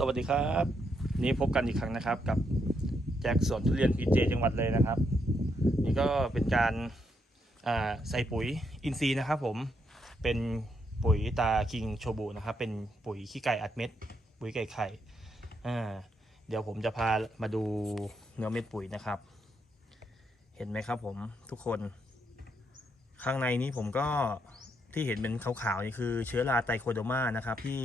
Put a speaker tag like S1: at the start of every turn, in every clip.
S1: สวัสดีครับ นี่พบกันอีกครั้งนะครับ กับแจ็คสวนทุเรียนพีเจจังหวัดเลยนะครับ นี่ก็เป็นการาใส่ปุ๋ยอินทรีย์นะครับผมเป็นปุ๋ยตาคิงโชบุนะครับ เป็นปุ๋ยขี้ไก่อัดเม็ด ปุ๋ยไก่ไข่เดี๋ยวผมจะพามาดูเนื้อเม็ดปุ๋ยนะครับ เห็นไหมครับผมทุกคนข้างในนี้ผมก็ที่เห็นเป็นขาวๆนี่คือเชื้อราไตโคโดมานะครับที่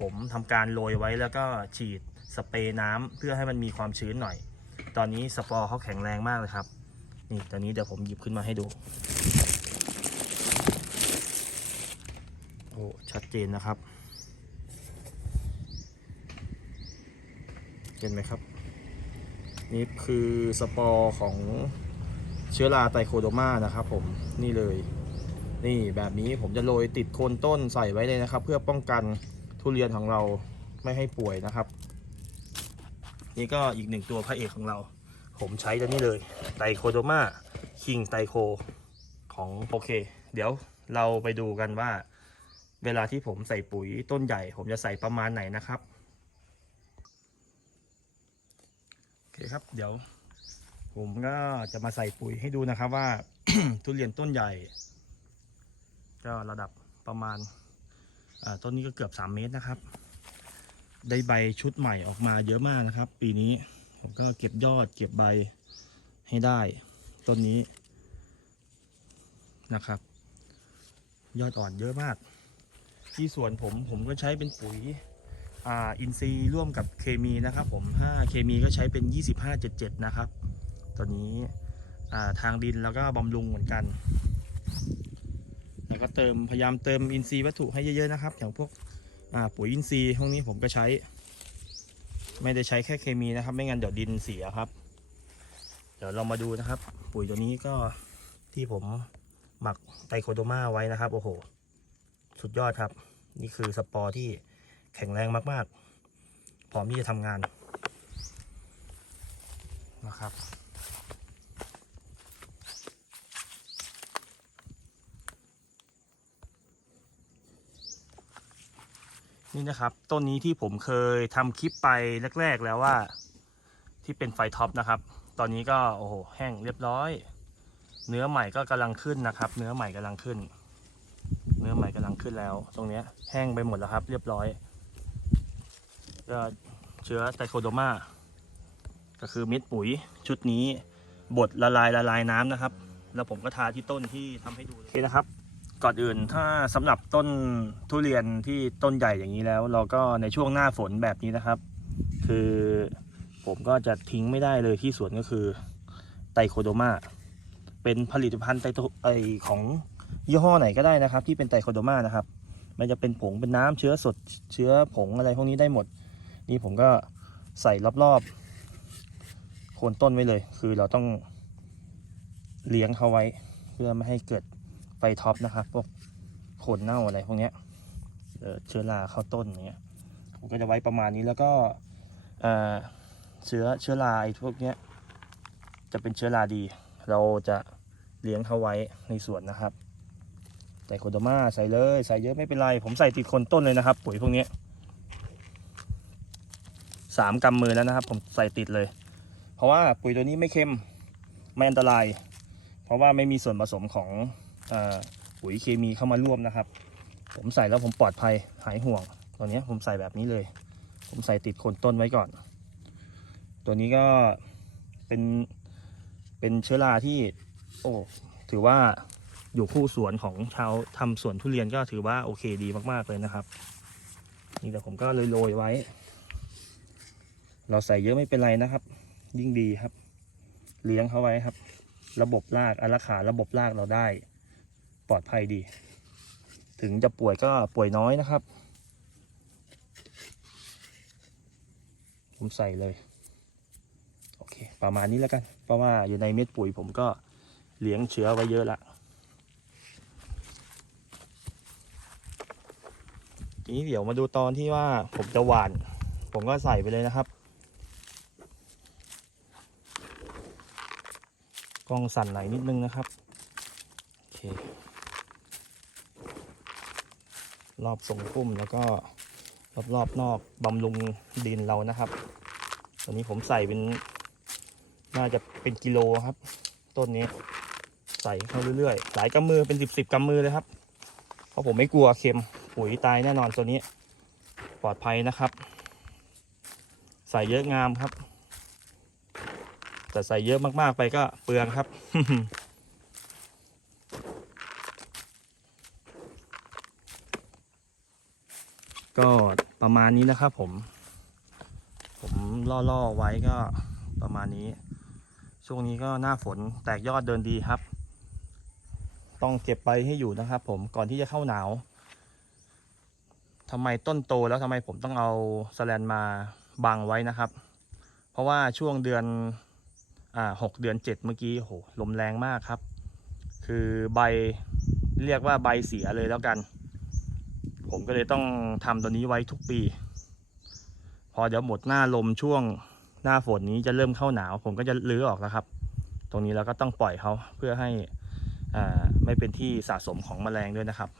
S1: ผมทำการโรยไว้แล้วก็ฉีดสเปรย์น้ำเพื่อให้มันมีความชื้นหน่อย ตอนนี้สปอร์เขาแข็งแรงมากเลยครับ นี่ตอนนี้เดี๋ยวผมหยิบขึ้นมาให้ดู โอ้ชัดเจนนะครับ เห็นไหมครับ นี่คือสปอร์ของเชื้อราไตโคโดมานะครับผมนี่เลย นี่แบบนี้ผมจะโรยติดโคนต้นใส่ไว้เลยนะครับ เพื่อป้องกัน ทุเรียนของเราไม่ให้ป่วยนะครับ นี่ก็อีกหนึ่งตัวพระเอกของเรา ผมใช้ตัวนี้เลยไตโคโดมาคิงไตโคของโอเค เดี๋ยวเราไปดูกันว่า เวลาที่ผมใส่ปุ๋ยต้นใหญ่ ผมจะใส่ประมาณไหนนะครับโอเคครับเดี๋ยว ผมก็จะมาใส่ปุ๋ยให้ดูนะครับว่าทุเรียนต้นใหญ่ ก็ระดับประมาณ ต้นนี้ก็เกือบ 3 เมตรนะครับ ได้ใบชุดใหม่ออกมาเยอะมากนะครับ ปีนี้ผมก็เก็บยอดเก็บใบให้ได้ต้นนี้นะครับ ยอดอ่อนเยอะมาก ที่สวนผมผมก็ใช้เป็นปุ๋ยอ่าอินทรีย์ร่วมกับเคมีนะครับ ผมถ้าเคมีก็ใช้เป็น 2577 นะครับ ตอนนี้อ่าทางดินแล้วก็บำรุงเหมือนกัน แล้วก็เติมพยายามเติมอินทรีย์วัตถุให้เยอะๆนะครับอย่างพวกปุ๋ยอินทรีย์พวกนี้ผมก็ใช้ ไม่ได้ใช้แค่เคมีนะครับ ไม่งั้นเดี๋ยวดินเสียครับ เดี๋ยวเรามาดูนะครับ ปุ๋ยตัวนี้ก็ที่ผมหมักไตโคโดมาไว้นะครับ โอ้โห สุดยอดครับ นี่คือสปอร์ที่แข็งแรงมาก ๆ พร้อมที่จะทำงานนะครับ นี่นะครับ ต้นนี้ที่ผมเคยทำคลิปไปแรก ๆ แล้วว่า ที่เป็นไฟท็อปนะครับ ตอนนี้ก็โอ้โหแห้งเรียบร้อย เนื้อใหม่ก็กำลังขึ้นนะครับ เนื้อใหม่กำลังขึ้น เนื้อใหม่กำลังขึ้นแล้ว ตรงเนี้ยแห้งไปหมดแล้วครับ เรียบร้อยก็เชื้อไตโคโดมาก็คือเม็ดปุ๋ยชุดนี้บดละลายละลายน้ำนะครับ แล้วผมก็ทาที่ต้นที่ทำให้ดูโอเคนะครับ ก่อนอื่นถ้าสำหรับต้นทุเรียนที่ต้นใหญ่อย่างนี้แล้ว เราก็ในช่วงหน้าฝนแบบนี้นะครับ คือผมก็จะทิ้งไม่ได้เลยที่สวนก็คือไตโคโดมาเป็นผลิตภัณฑ์ไตไอของยี่ห้อไหนก็ได้นะครับ ที่เป็นไตโคโดมานะครับมันจะเป็นผงเป็นน้ำเชื้อสดเชื้อผงอะไรพวกนี้ได้หมด นี่ผมก็ใส่รอบๆโคนต้นไว้เลย คือเราต้องเลี้ยงเขาไว้เพื่อไม่ให้เกิด ไฟท็อปนะครับพวกโคนเน่าอะไรพวกเนี้ยเชื้อราเข้าต้นอย่างเงี้ยผมก็จะไว้ประมาณนี้แล้วก็เอ่อเชื้อเชื้อราไอ้พวกเนี้ยจะเป็นเชื้อราดี เราจะเลี้ยงเขาไว้ในสวนนะครับใส่โคโดมาใส่เลยใส่เยอะไม่เป็นไร ผมใส่ติดคนต้นเลยนะครับ ปุ๋ยพวกนี้สามกำมือแล้วนะครับ ผมใส่ติดเลย เพราะว่าปุ๋ยตัวนี้ไม่เค็มไม่อันตราย เพราะว่าไม่มีส่วนผสมของ ปุ๋ยเคมีเข้ามาร่วมนะครับ ผมใส่แล้วผมปลอดภัยหายห่วงตัวนี้ผมใส่แบบนี้เลย ผมใส่ติดโคนต้นไว้ก่อน ตัวนี้ก็เป็นเป็นเชื้อราที่ โอ้ถือว่าอยู่คู่สวนของชาวทำสวนทุเรียนก็ถือว่าโอเคดีมากๆเลยนะครับ นี่แต่ผมก็เลยโรยไว้ เราใส่เยอะไม่เป็นไรนะครับ ยิ่งดีครับ เลี้ยงเขาไว้ครับ ระบบรากอารักขาระบบรากเราได้ ปลอดภัยดี ถึงจะป่วยก็ป่วยน้อยนะครับ ผมใส่เลย โอเค ประมาณนี้แล้วกัน เพราะว่าอยู่ในเม็ดปุ๋ยผมก็เลี้ยงเชื้อไว้เยอะละทีนี้เดี๋ยวมาดูตอนที่ว่าผมจะหว่าน ผมก็ใส่ไปเลยนะครับ กล้องสั่นไหลนิดนึงนะครับ โอเค รอบทรงพุ่มแล้วก็รอบๆนอกบำรุงดินเรานะครับตอนนี้ผมใส่เป็นน่าจะเป็นกิโลครับ ต้นนี้ ใส่เข้าเรื่อยๆหลายกำมือเป็นสิบสิบกำมือเลยครับ เพราะผมไม่กลัวเค็มปุ๋ยตายแน่นอนตัวนี้ ปลอดภัยนะครับ ใส่เยอะงามครับ แต่ใส่เยอะมากๆไปก็เปลืองครับ ก็ประมาณนี้นะครับผม ผมล่อๆไว้ก็ประมาณนี้ ช่วงนี้ก็หน้าฝนแตกยอดเดินดีครับ ต้องเก็บไปให้อยู่นะครับ ผมก่อนที่จะเข้าหนาวทำไมต้นโตแล้วทำไมผมต้องเอาสแลนมาบังไว้นะครับ เพราะว่าช่วงเดือนอ่าหกเดือนเจ็ดเมื่อกี้โหลมแรงมากครับ คือใบเรียกว่าใบเสียเลยแล้วกัน ผมก็เลยต้องทำตัวนี้ไว้ทุกปี พอเดี๋ยวหมดหน้าลมช่วงหน้าฝนนี้จะเริ่มเข้าหนาว ผมก็จะลื้อออกแล้วครับ ตรงนี้เราก็ต้องปล่อยเขาเพื่อให้อ่าไม่เป็นที่สะสมของแมลงด้วยนะครับ